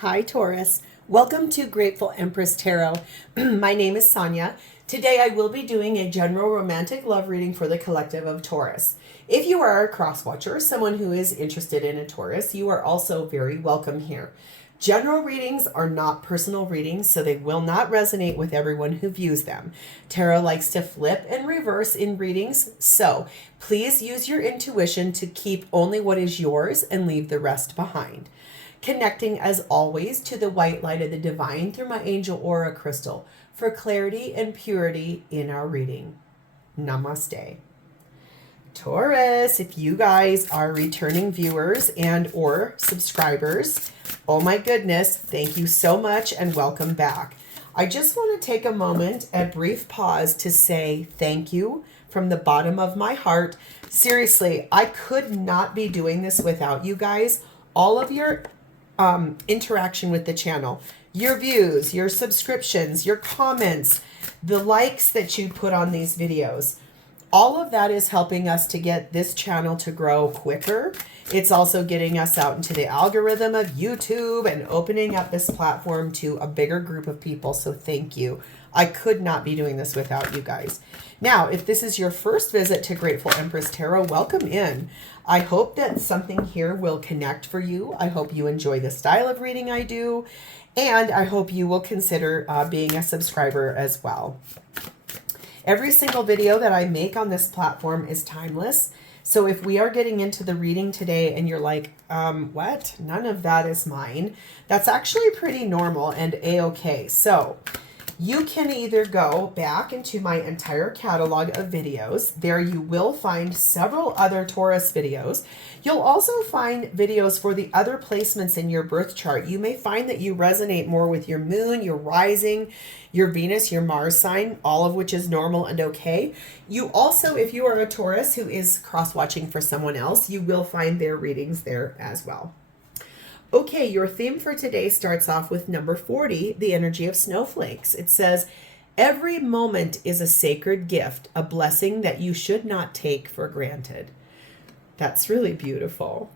Hi, Taurus. Welcome to Grateful Empress Tarot. My name is Sonia. Today I will be doing a general romantic love reading for the collective of Taurus. If you are a cross watcher, someone who is interested in a Taurus, you are also very welcome here. General readings are not personal readings, so they will not resonate with everyone who views them. Tarot likes to flip and reverse in readings, so please use your intuition to keep only what is yours and leave the rest behind. Connecting as always to the white light of the divine through my angel aura crystal for clarity and purity in our reading. Namaste. Taurus, if you guys are returning viewers and or subscribers, oh my goodness, thank you so much and welcome back. I just want to take a moment, a brief pause to say thank you from the bottom of my heart. Seriously, I could not be doing this without you guys. All of your interaction with the channel, your views, your subscriptions, your comments, the likes that you put on these videos. All of that is helping us to get this channel to grow quicker. It's also getting us out into the algorithm of YouTube and opening up this platform to a bigger group of people. So thank you. I could not be doing this without you guys. Now, if this is your first visit to Grateful Empress Tarot, welcome in. I hope that something here will connect for you. I hope you enjoy the style of reading I do. And I hope you will consider being a subscriber as well. Every single video that I make on this platform is timeless. So if we are getting into the reading today and you're like, what? None of that is mine. That's actually pretty normal and a-okay. So you can either go back into my entire catalog of videos. There you will find several other Taurus videos. You'll also find videos for the other placements in your birth chart. You may find that you resonate more with your moon, your rising, your Venus, your Mars sign, all of which is normal and okay. You also, if you are a Taurus who is cross-watching for someone else, you will find their readings there as well. Okay, your theme for today starts off with number 40, the energy of snowflakes. It says, every moment is a sacred gift, a blessing that you should not take for granted. That's really beautiful.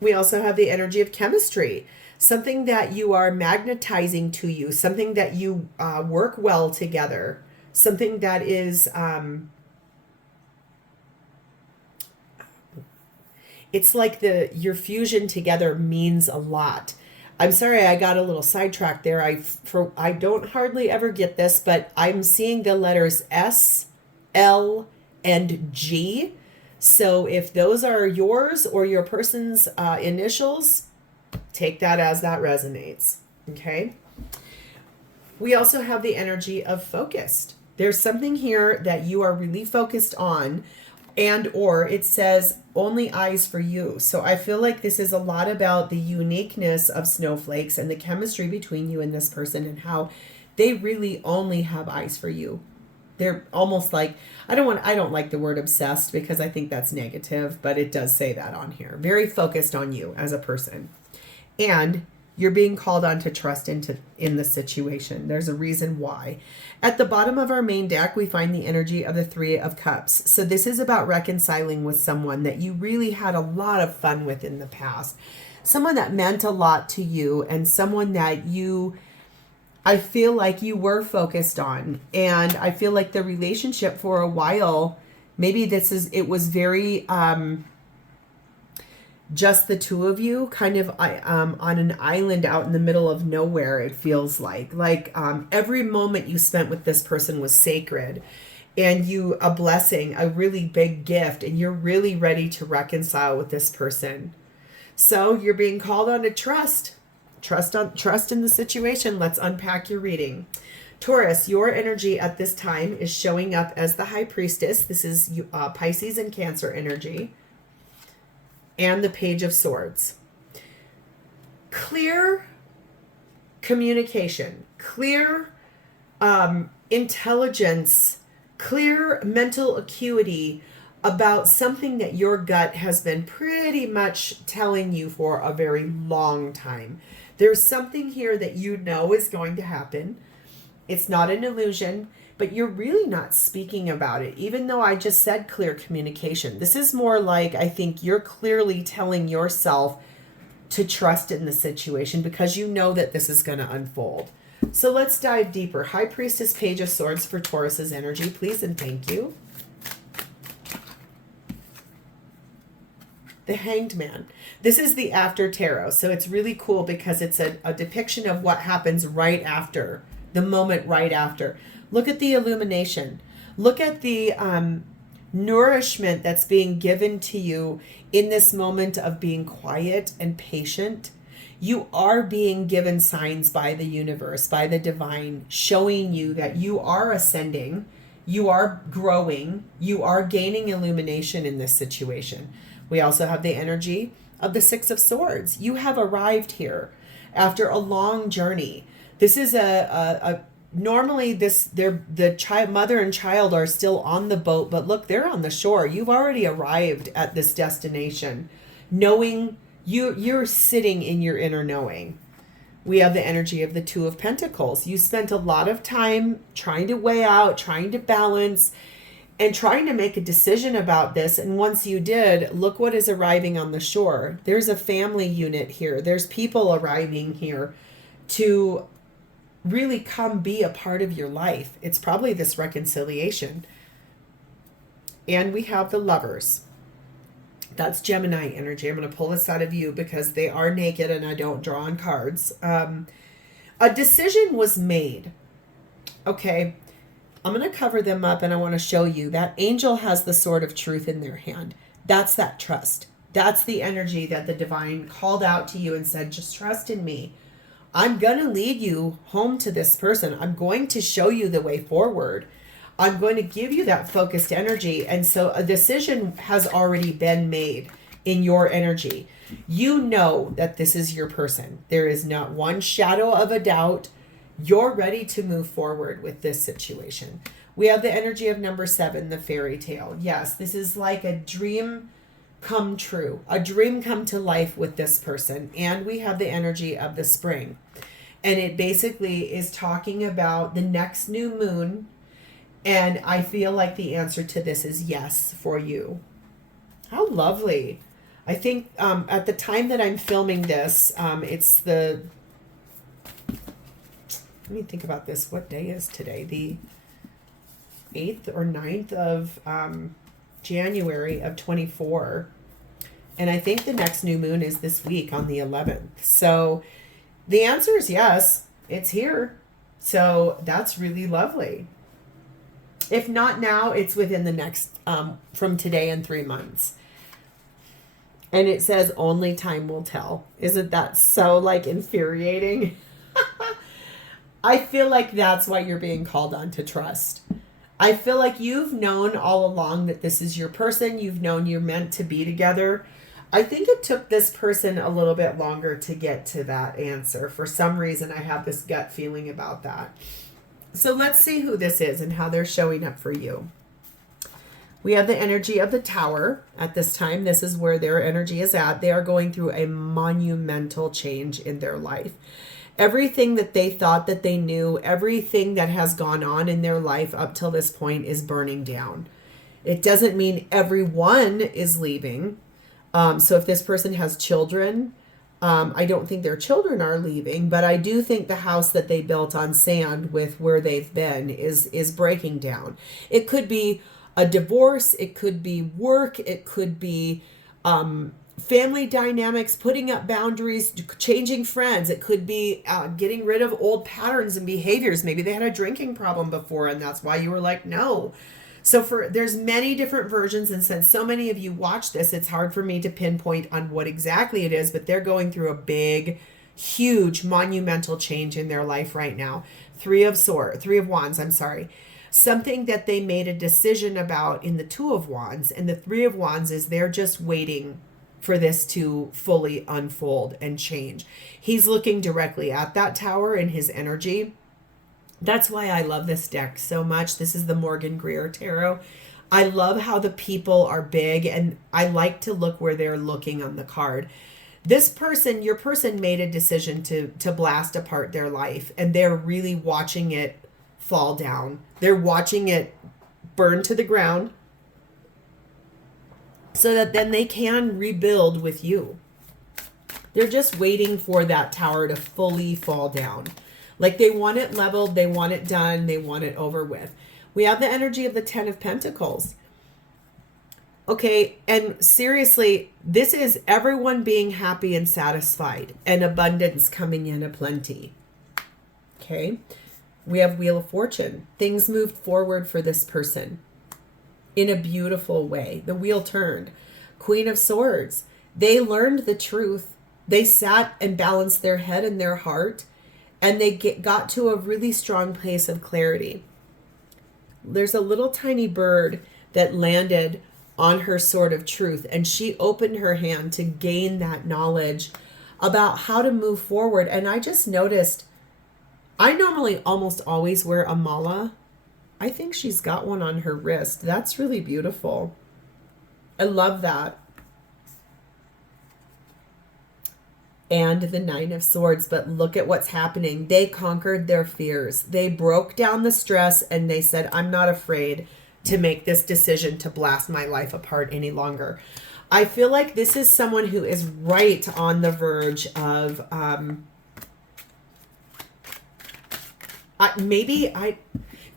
We also have the energy of chemistry, something that you are magnetizing to you, something that you work well together, something that is... it's like your fusion together means a lot. I'm sorry I got a little sidetracked there. I don't hardly ever get this, but I'm seeing the letters S, L, and G. So if those are yours or your person's initials, take that as that resonates. Okay. We also have the energy of focused. There's something here that you are really focused on, and or it says only eyes for you. So I feel like this is a lot about the uniqueness of snowflakes and the chemistry between you and this person and how they really only have eyes for you. They're almost like, I don't like the word obsessed because I think that's negative, but it does say that on here. Very focused on you as a person. And you're being called on to trust in the situation. There's a reason why. At the bottom of our main deck, we find the energy of the Three of Cups. So this is about reconciling with someone that you really had a lot of fun with in the past. Someone that meant a lot to you and someone that I feel like you were focused on. And I feel like the relationship for a while, maybe it was very... just the two of you, kind of on an island out in the middle of nowhere. It feels like every moment you spent with this person was sacred and a blessing, a really big gift, and you're really ready to reconcile with this person. So you're being called on to trust in the situation. Let's unpack your reading. Taurus, your energy at this time is showing up as the High Priestess. This is Pisces and Cancer energy. And the Page of Swords. Clear communication, clear intelligence, clear mental acuity about something that your gut has been pretty much telling you for a very long time. There's something here that you know is going to happen. It's not an illusion. But you're really not speaking about it, even though I just said clear communication. This is more like, I think you're clearly telling yourself to trust in the situation because you know that this is going to unfold. So let's dive deeper. High Priestess, Page of Swords for Taurus's energy, please, and thank you. The Hanged Man. This is the after tarot, so it's really cool because it's a depiction of what happens right after, the moment right after. Look at the illumination. Look at the nourishment that's being given to you in this moment of being quiet and patient. You are being given signs by the universe, by the divine, showing you that you are ascending, you are growing, you are gaining illumination in this situation. We also have the energy of the Six of Swords. You have arrived here after a long journey. This is normally the child, mother and child are still on the boat, but look, they're on the shore. You've already arrived at this destination, knowing you're sitting in your inner knowing. We have the energy of the Two of Pentacles. You spent a lot of time trying to weigh out, trying to balance, and trying to make a decision about this. And once you did, look what is arriving on the shore. There's a family unit here. There's people arriving here to really come be a part of your life. It's probably this reconciliation. And we have the Lovers. That's Gemini energy. I'm going to pull this out of you because they are naked and I don't draw on cards. A decision was made. Okay. I'm going to cover them up and I want to show you that angel has the sword of truth in their hand. That's that trust. That's the energy that the divine called out to you and said, just trust in me. I'm going to lead you home to this person. I'm going to show you the way forward. I'm going to give you that focused energy. And so a decision has already been made in your energy. You know that this is your person. There is not one shadow of a doubt. You're ready to move forward with this situation. We have the energy of number 7, the fairy tale. Yes, this is like a dream come true, a dream come to life with this person. And we have the energy of the spring. And it basically is talking about the next new moon. And I feel like the answer to this is yes for you. How lovely. I think at the time that I'm filming this, it's the... Let me think about this. What day is today? The 8th or 9th of January of 24. And I think the next new moon is this week on the 11th. So the answer is yes. It's here. So that's really lovely. If not now, it's within the next, from today and 3 months. And it says only time will tell. Isn't that so like infuriating? I feel like that's why you're being called on to trust. I feel like you've known all along that this is your person. You've known you're meant to be together. I think it took this person a little bit longer to get to that answer. For some reason, I have this gut feeling about that. So let's see who this is and how they're showing up for you. We have the energy of the Tower at this time. This is where their energy is at. They are going through a monumental change in their life. Everything that they thought that they knew, everything that has gone on in their life up till this point is burning down. It doesn't mean everyone is leaving. So if this person has children, I don't think their children are leaving, but I do think the house that they built on sand with where they've been is breaking down. It could be a divorce. It could be work. It could be family dynamics, putting up boundaries, changing friends. It could be getting rid of old patterns and behaviors. Maybe they had a drinking problem before and that's why you were like, no. So there's many different versions, and since so many of you watch this, it's hard for me to pinpoint on what exactly it is, but they're going through a big, huge, monumental change in their life right now. Three of Wands, I'm sorry. Something that they made a decision about in the Two of Wands, and the Three of Wands is they're just waiting for this to fully unfold and change. He's looking directly at that Tower in his energy. That's why I love this deck so much. This is the Morgan-Greer Tarot. I love how the people are big, and I like to look where they're looking on the card. This person, your person made a decision to blast apart their life, and they're really watching it fall down. They're watching it burn to the ground so that then they can rebuild with you. They're just waiting for that tower to fully fall down. Like they want it leveled, they want it done, they want it over with. We have the energy of the 10 of Pentacles. Okay, and seriously, this is everyone being happy and satisfied and abundance coming in aplenty. Okay, we have Wheel of Fortune. Things moved forward for this person in a beautiful way. The wheel turned. Queen of Swords. They learned the truth. They sat and balanced their head and their heart, and they got to a really strong place of clarity. There's a little tiny bird that landed on her sword of truth, and she opened her hand to gain that knowledge about how to move forward. And I just noticed, I normally almost always wear a mala. I think she's got one on her wrist. That's really beautiful. I love that. And the 9 of Swords, but look at what's happening. They conquered their fears. They broke down the stress and they said, I'm not afraid to make this decision to blast my life apart any longer. I feel like this is someone who is right on the verge of maybe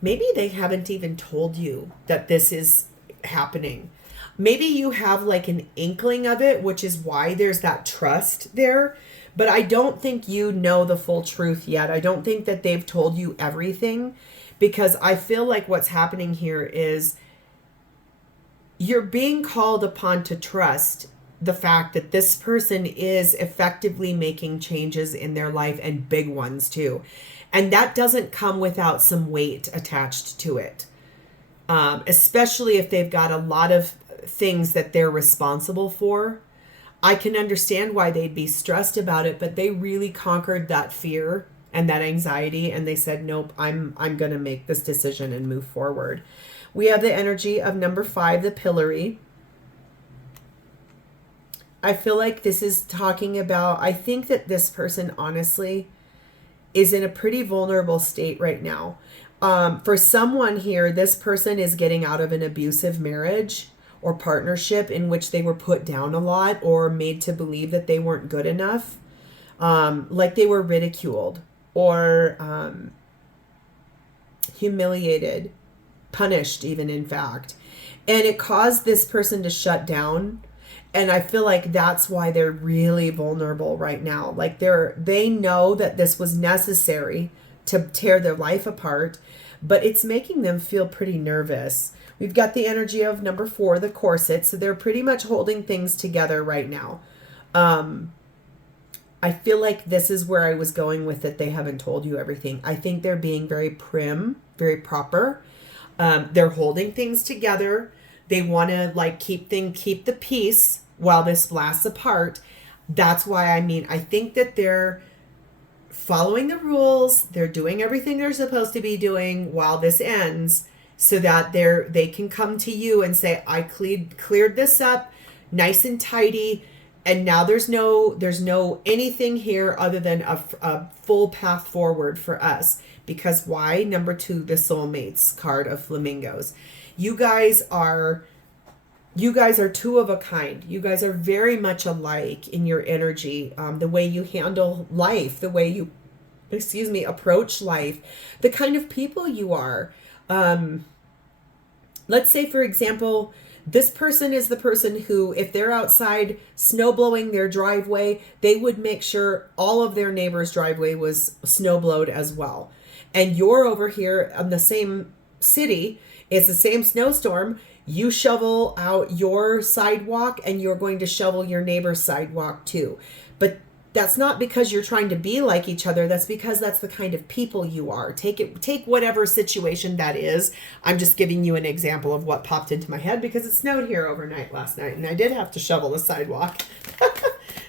they haven't even told you that this is happening. Maybe you have like an inkling of it, which is why there's that trust there. But I don't think you know the full truth yet. I don't think that they've told you everything, because I feel like what's happening here is you're being called upon to trust the fact that this person is effectively making changes in their life, and big ones too. And that doesn't come without some weight attached to it. Especially if they've got a lot of things that they're responsible for. I can understand why they'd be stressed about it, but they really conquered that fear and that anxiety, and they said, nope, I'm going to make this decision and move forward. We have the energy of number 5, the pillory. I feel like this is talking about, I think that this person honestly is in a pretty vulnerable state right now. For someone here, this person is getting out of an abusive marriage or partnership in which they were put down a lot or made to believe that they weren't good enough. Like they were ridiculed or humiliated, punished even, in fact. And it caused this person to shut down. And I feel like that's why they're really vulnerable right now. Like they know that this was necessary to tear their life apart, but it's making them feel pretty nervous. We've got the energy of number 4, the corset. So they're pretty much holding things together right now. I feel like this is where I was going with it. They haven't told you everything. I think they're being very prim, very proper. They're holding things together. They want to like keep the peace while this blasts apart. That's why I think that they're following the rules. They're doing everything they're supposed to be doing while this ends, so that they can come to you and say, I cleared this up nice and tidy, and now there's no anything here other than a full path forward for us. Because why? Number 2, the soulmates card of flamingos. You guys are 2 of a kind. You guys are very much alike in your energy, the way you handle life, the way you, approach life, the kind of people you are. Let's say, for example, this person is the person who, if they're outside snow blowing their driveway, they would make sure all of their neighbor's driveway was snow blowed as well. And you're over here in the same city, it's the same snowstorm, you shovel out your sidewalk and you're going to shovel your neighbor's sidewalk too. But that's not because you're trying to be like each other. That's because that's the kind of people you are. Take whatever situation that is. I'm just giving you an example of what popped into my head because it snowed here overnight last night and I did have to shovel the sidewalk.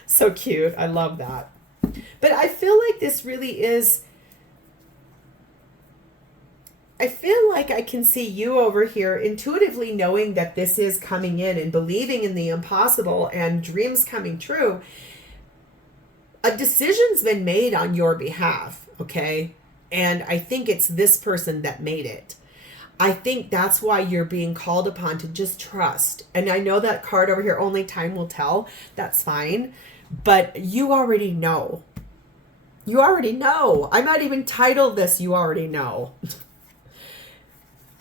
So cute. I love that. But I feel like this really is, I feel like I can see you over here intuitively knowing that this is coming in and believing in the impossible and dreams coming true. A decision's been made on your behalf, okay? And I think it's this person that made it. I think that's why you're being called upon to just trust. And I know that card over here, only time will tell. That's fine. But you already know. You already know. I might even title this, You Already Know.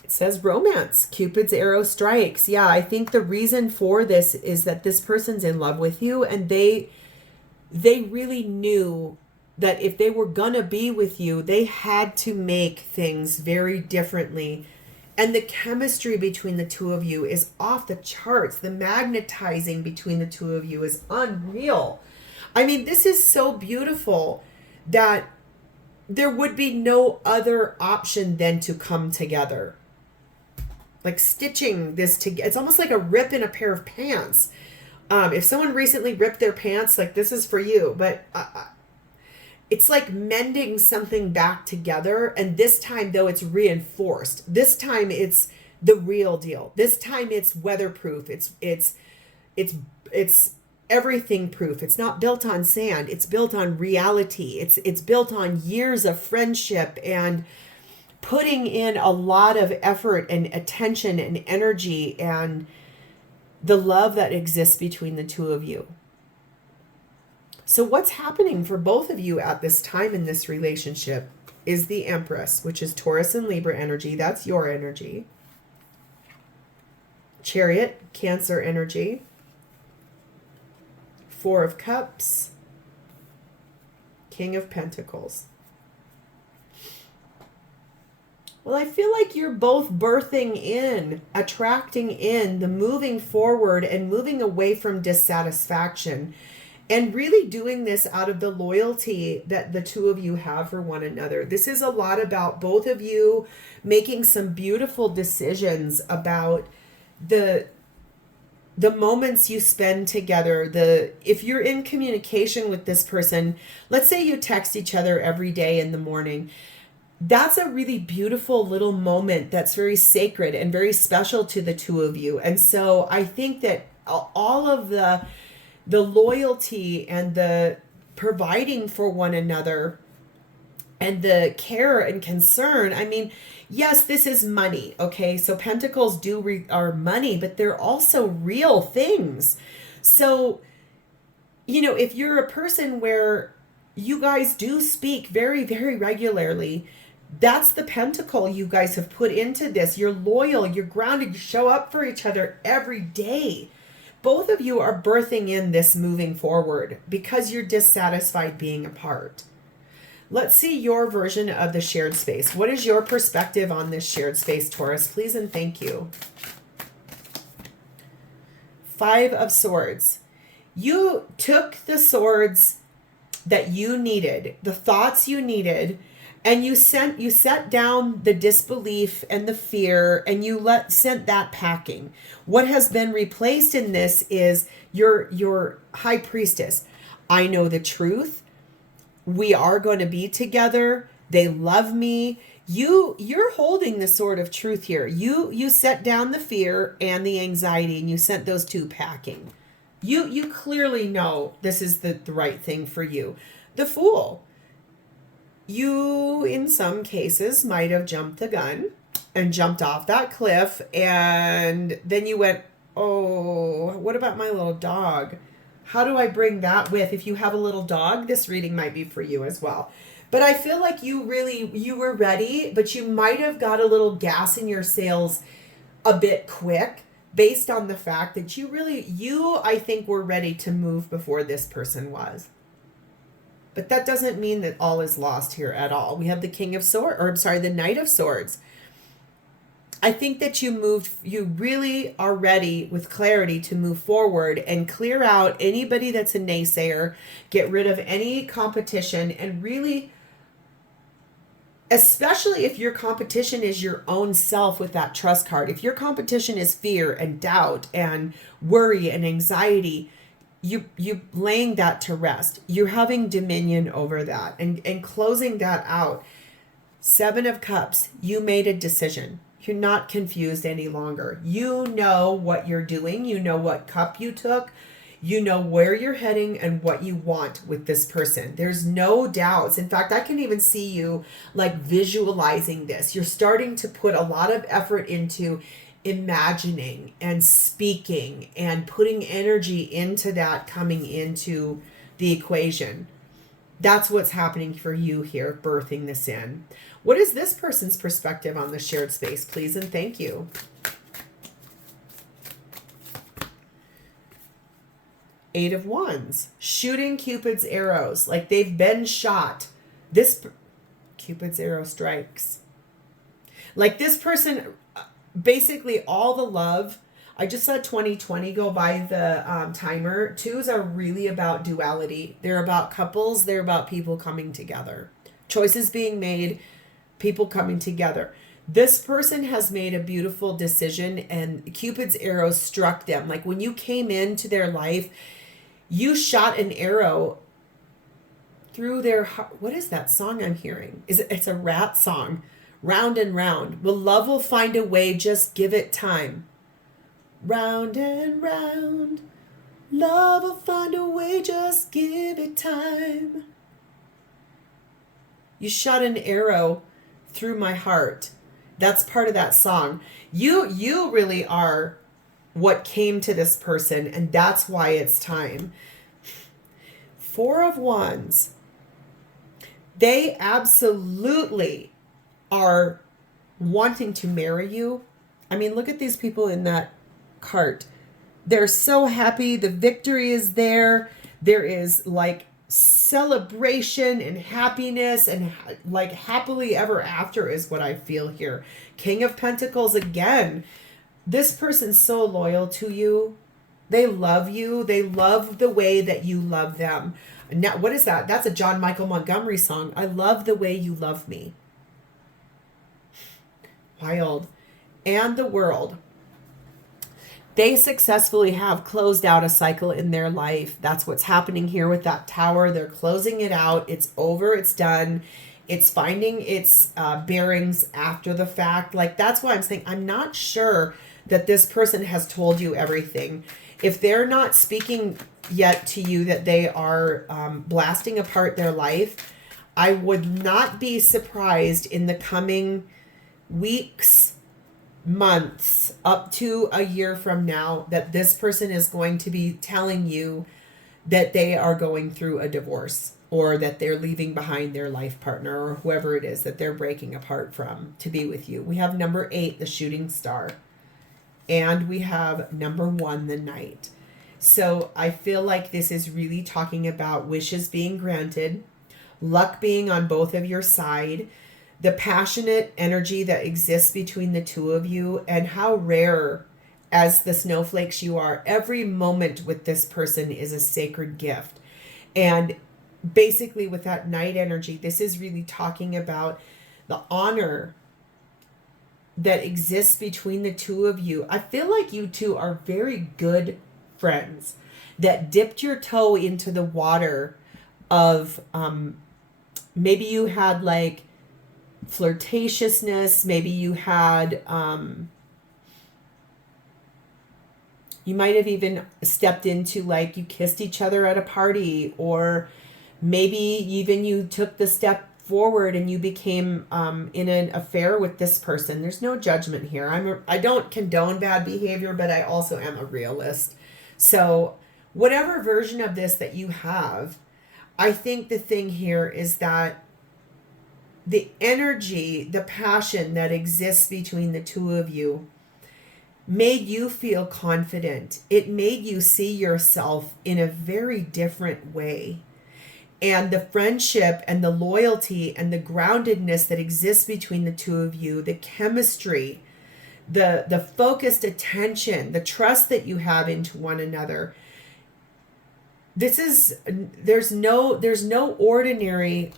It says romance. Cupid's arrow strikes. Yeah, I think the reason for this is that this person's in love with you, and they really knew that if they were gonna be with you, they had to make things very differently. And the chemistry between the two of you is off the charts. The magnetizing between the two of you is unreal. I mean, this is so beautiful that there would be no other option than to come together. Like stitching this together. It's almost like a rip in a pair of pants. If someone recently ripped their pants, like this is for you. But it's like mending something back together. And this time, though, it's reinforced. This time, it's the real deal. This time, it's weatherproof. It's everything proof. It's not built on sand. It's built on reality. It's built on years of friendship and putting in a lot of effort and attention and energy and the love that exists between the two of you. So what's happening for both of you at this time in this relationship is the Empress, which is Taurus and Libra energy. That's your energy. Chariot, Cancer energy. Four of Cups, King of Pentacles. Well, I feel like you're both birthing in, attracting in the moving forward and moving away from dissatisfaction and really doing this out of the loyalty that the two of you have for one another. This is a lot about both of you making some beautiful decisions about the moments you spend together, if you're in communication with this person, let's say you text each other every day in the morning, that's a really beautiful little moment that's very sacred and very special to the two of you. And so I think that all of the loyalty and the providing for one another and the care and concern, I mean, yes, this is money, okay? So pentacles are money, but they're also real things. So, you know, if you're a person where you guys do speak very, very regularly, that's the pentacle you guys have put into this. You're loyal, you're grounded, you show up for each other every day. Both of you are birthing in this moving forward because you're dissatisfied being apart. Let's see your version of the shared space. What is your perspective on this shared space, Taurus? Please and thank you. Five of Swords. You took the swords that you needed, the thoughts you needed, and you set down the disbelief and the fear, and you sent that packing. What has been replaced in this is your high priestess. I know the truth. We are going to be together. They love me. You're holding the sword of truth here. You set down the fear and the anxiety, and you sent those two packing. You clearly know this is the right thing for you. The Fool. You, in some cases, might have jumped the gun and jumped off that cliff, and then you went, oh, what about my little dog? How do I bring that with? If you have a little dog, this reading might be for you as well. But I feel like you were ready, but you might have got a little gas in your sails a bit quick based on the fact that I think, were ready to move before this person was. But that doesn't mean that all is lost here at all. We have the the Knight of Swords. I think that you really are ready with clarity to move forward and clear out anybody that's a naysayer, get rid of any competition, and really, especially if your competition is your own self with that trust card, if your competition is fear and doubt and worry and anxiety, you laying that to rest. You're having dominion over that and closing that out. Seven of Cups, you made a decision. You're not confused any longer. You know what you're doing. You know what cup you took. You know where you're heading and what you want with this person. There's no doubts. In fact, I can even see you like visualizing this. You're starting to put a lot of effort into imagining and speaking and putting energy into that coming into the equation. That's what's happening for you here, birthing this in. What is this person's perspective on the shared space, please and thank you? Eight of Wands, shooting Cupid's arrows, like they've been shot. This Cupid's arrow strikes. Like this person, basically all the love. I just saw 2020 go by the timer. Twos are really about duality. They're about couples. They're about people coming together. Choices being made, people coming together. This person has made a beautiful decision and Cupid's arrow struck them. Like when you came into their life, you shot an arrow through their heart. What is that song I'm hearing? It's a rat song. Round and round. Well, love will find a way. Just give it time. Round and round. Love will find a way. Just give it time. You shot an arrow through my heart. That's part of that song. You really are what came to this person, and that's why it's time. Four of Wands. They absolutely are wanting to marry you. I mean, look at these people in that cart. They're so happy. The victory is there. There is like celebration and happiness and like happily ever after is what I feel here. King of Pentacles again. This person's so loyal to you. They love you. They love the way that you love them. Now, what is that? That's a John Michael Montgomery song. I love the way you love me. Wild. And the World. They successfully have closed out a cycle in their life. That's what's happening here with that tower. They're closing it out. It's over. It's done. It's finding its bearings after the fact. Like, that's why I'm saying I'm not sure that this person has told you everything. If they're not speaking yet to you that they are blasting apart their life, I would not be surprised in the coming weeks, months, up to a year from now, that this person is going to be telling you that they are going through a divorce or that they're leaving behind their life partner or whoever it is that they're breaking apart from to be with you. We have number 8, the shooting star. And we have number 1, the knight. So I feel like this is really talking about wishes being granted, luck being on both of your side, the passionate energy that exists between the two of you, and how rare as the snowflakes you are. Every moment with this person is a sacred gift. And basically with that knight energy, this is really talking about the honor that exists between the two of you. I feel like you two are very good friends that dipped your toe into the water of maybe you had like flirtatiousness, maybe you had you might have even stepped into like you kissed each other at a party, or maybe even you took the step forward and you became in an affair with this person. There's no judgment here. I don't condone bad behavior, but I also am a realist. So whatever version of this that you have, I think the thing here is that the energy, the passion that exists between the two of you made you feel confident. It made you see yourself in a very different way. And the friendship and the loyalty and the groundedness that exists between the two of you, the chemistry, the focused attention, the trust that you have into one another. There's no ordinary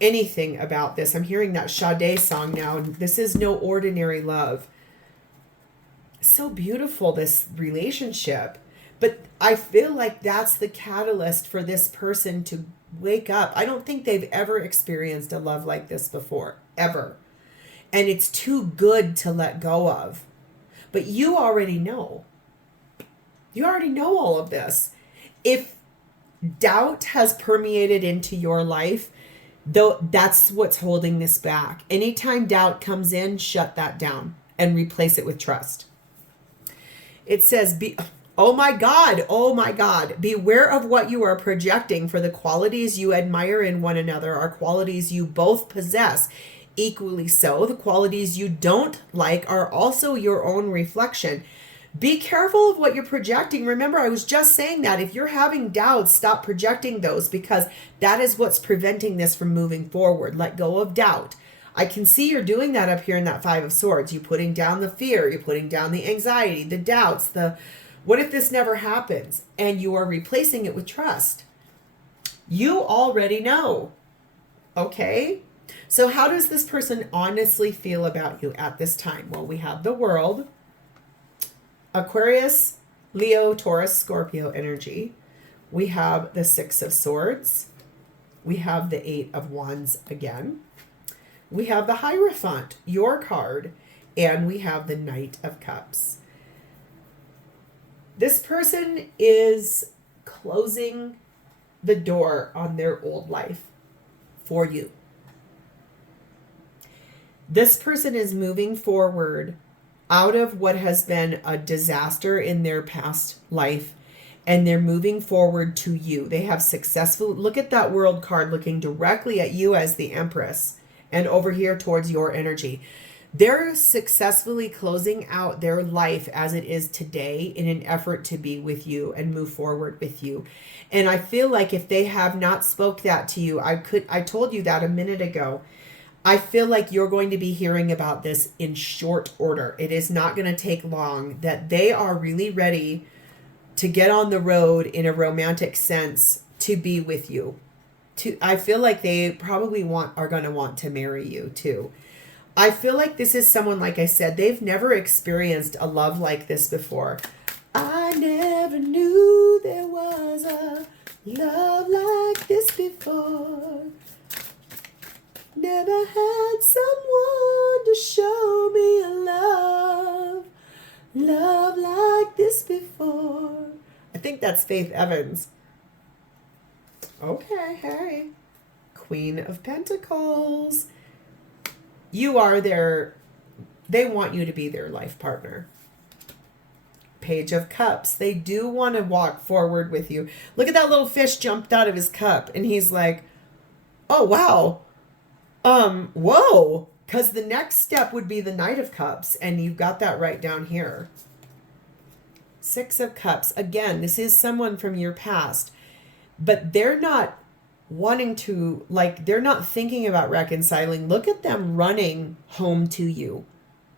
anything about this. I'm hearing that Sade song now, and this is no ordinary love. So beautiful, this relationship. But I feel like that's the catalyst for this person to wake up. I don't think they've ever experienced a love like this before, ever. And it's too good to let go of. But you already know. You already know all of this. If doubt has permeated into your life, though, that's what's holding this back. Anytime doubt comes in, shut that down and replace it with trust. It says, Oh my God. Oh my God. Beware of what you are projecting, for the qualities you admire in one another are qualities you both possess. Equally so, the qualities you don't like are also your own reflection. Be careful of what you're projecting. Remember, I was just saying that if you're having doubts, stop projecting those, because that is what's preventing this from moving forward. Let go of doubt. I can see you're doing that up here in that Five of Swords. You're putting down the fear. You're putting down the anxiety, the doubts, the what if this never happens? And you are replacing it with trust. You already know. Okay? So how does this person honestly feel about you at this time? Well, we have the World, Aquarius, Leo, Taurus, Scorpio energy. We have the Six of Swords. We have the Eight of Wands again. We have the Hierophant, your card, and we have the Knight of Cups. This person is closing the door on their old life for you. This person is moving forward out of what has been a disaster in their past life, and they're moving forward to you. They have successfully, look at that World card looking directly at you as the Empress, and over here towards your energy. They're successfully closing out their life as it is today in an effort to be with you and move forward with you. And I feel like if they have not spoke that to you, I told you that a minute ago. I feel like you're going to be hearing about this in short order. It is not going to take long, that they are really ready to get on the road in a romantic sense to be with you. I feel like they probably are going to want to marry you too. I feel like this is someone, like I said, they've never experienced a love like this before. I never knew there was a love like this before. Never had someone to show me a love like this before. I think that's Faith Evans. Okay, hey. Queen of Pentacles. You are they want you to be their life partner. Page of Cups. They do want to walk forward with you. Look at that little fish jumped out of his cup. And he's like, oh, wow. Whoa. Because the next step would be the Knight of Cups. And you've got that right down here. Six of Cups. Again, this is someone from your past. But they're not wanting to, they're not thinking about reconciling. Look at them running home to you.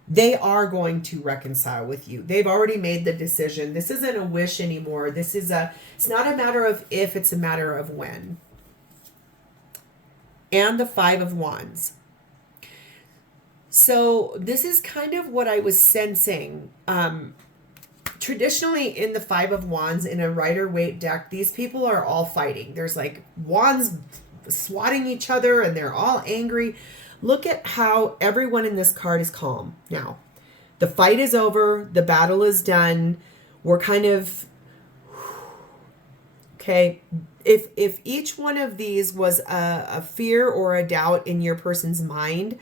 They are going to reconcile with you. They've already made the decision. This isn't a wish anymore. It's not a matter of if, it's a matter of when. And the Five of Wands. So this is kind of what I was sensing. Traditionally in the Five of Wands in a Rider-Waite deck, these people are all fighting. There's like wands swatting each other and they're all angry. Look at how everyone in this card is calm now. The fight is over. The battle is done. We're kind of, okay. If each one of these was a fear or a doubt in your person's mind,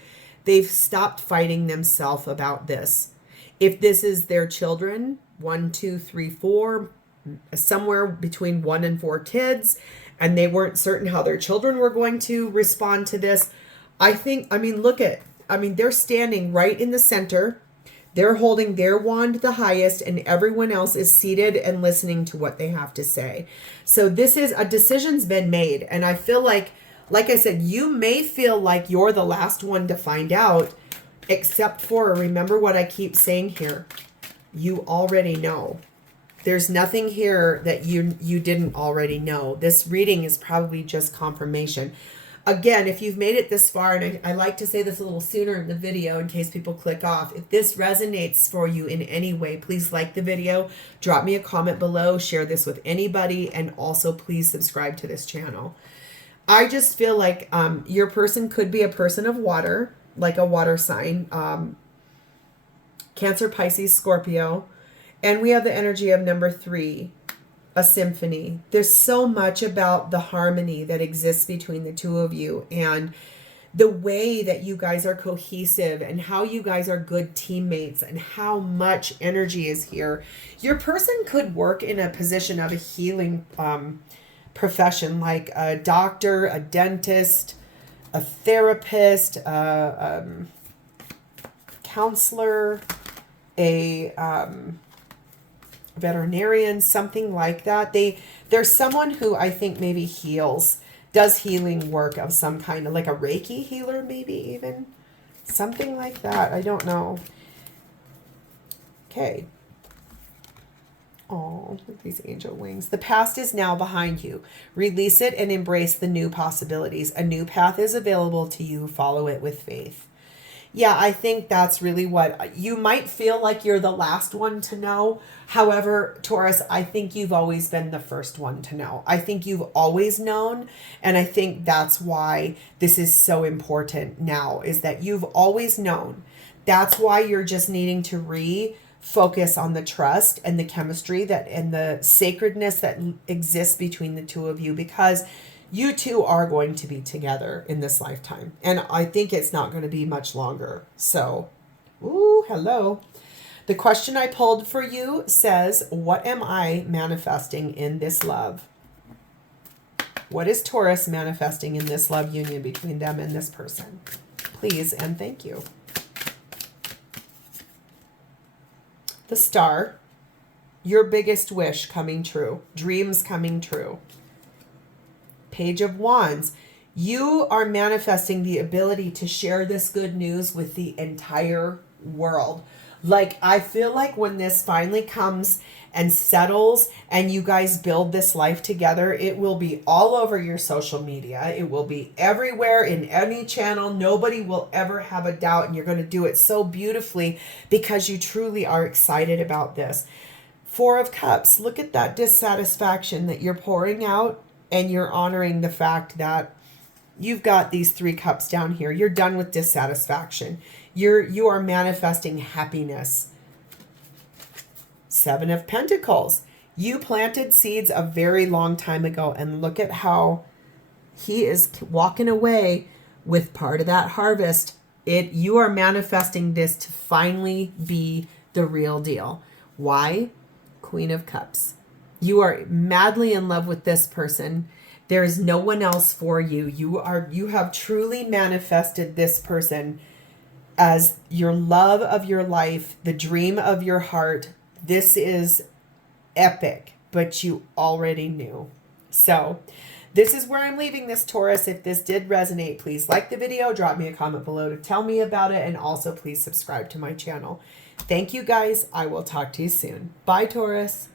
they've stopped fighting themselves about this. If this is their children, 1, 2, 3, 4, somewhere between 1 and 4 kids, and they weren't certain how their children were going to respond to this, they're standing right in the center. They're holding their wand the highest, and everyone else is seated and listening to what they have to say. So this is a decision's been made. And I feel like I said, you may feel like you're the last one to find out, except for, remember what I keep saying here, you already know. There's nothing here that you didn't already know. This reading is probably just confirmation. Again, if you've made it this far, and I like to say this a little sooner in the video in case people click off, if this resonates for you in any way, please like the video, drop me a comment below, share this with anybody, and also please subscribe to this channel. I just feel like your person could be a person of water, like a water sign, Cancer, Pisces, Scorpio, and we have the energy of number 3, a symphony. There's so much about the harmony that exists between the two of you, and the way that you guys are cohesive and how you guys are good teammates and how much energy is here. Your person could work in a position of a healing profession, like a doctor, a dentist, a therapist, a counselor, a veterinarian, something like that. There's someone who I think maybe does healing work of some kind, of like a Reiki healer, maybe even something like that. I don't know. Okay. Oh, look at these angel wings. The past is now behind you. Release it and embrace the new possibilities. A new path is available to you. Follow it with faith. Yeah, I think that's really what you might feel like you're the last one to know. However, Taurus, I think you've always been the first one to know. I think you've always known. And I think that's why this is so important now, is that you've always known. That's why you're just needing to refocus on the trust and the chemistry and the sacredness that exists between the two of you, because you two are going to be together in this lifetime. And I think it's not going to be much longer. So, ooh, hello. The question I pulled for you says, what am I manifesting in this love? What is Taurus manifesting in this love union between them and this person? Please and thank you. The Star, your biggest wish coming true, dreams coming true. Page of Wands, you are manifesting the ability to share this good news with the entire world. Like, I feel like when this finally comes and settles and you guys build this life together, it will be all over your social media. It will be everywhere in any channel. Nobody will ever have a doubt, and you're going to do it so beautifully because you truly are excited about this. Four of Cups, look at that dissatisfaction that you're pouring out. And you're honoring the fact that you've got these 3 cups down here. You're done with dissatisfaction. You are manifesting happiness. 7 of Pentacles. You planted seeds a very long time ago. And look at how he is walking away with part of that harvest. You are manifesting this to finally be the real deal. Why? Queen of Cups. You are madly in love with this person. There is no one else for you. You have truly manifested this person as your love of your life, the dream of your heart. This is epic, but you already knew. So this is where I'm leaving this, Taurus. If this did resonate, please like the video, drop me a comment below to tell me about it, and also please subscribe to my channel. Thank you guys. I will talk to you soon. Bye, Taurus.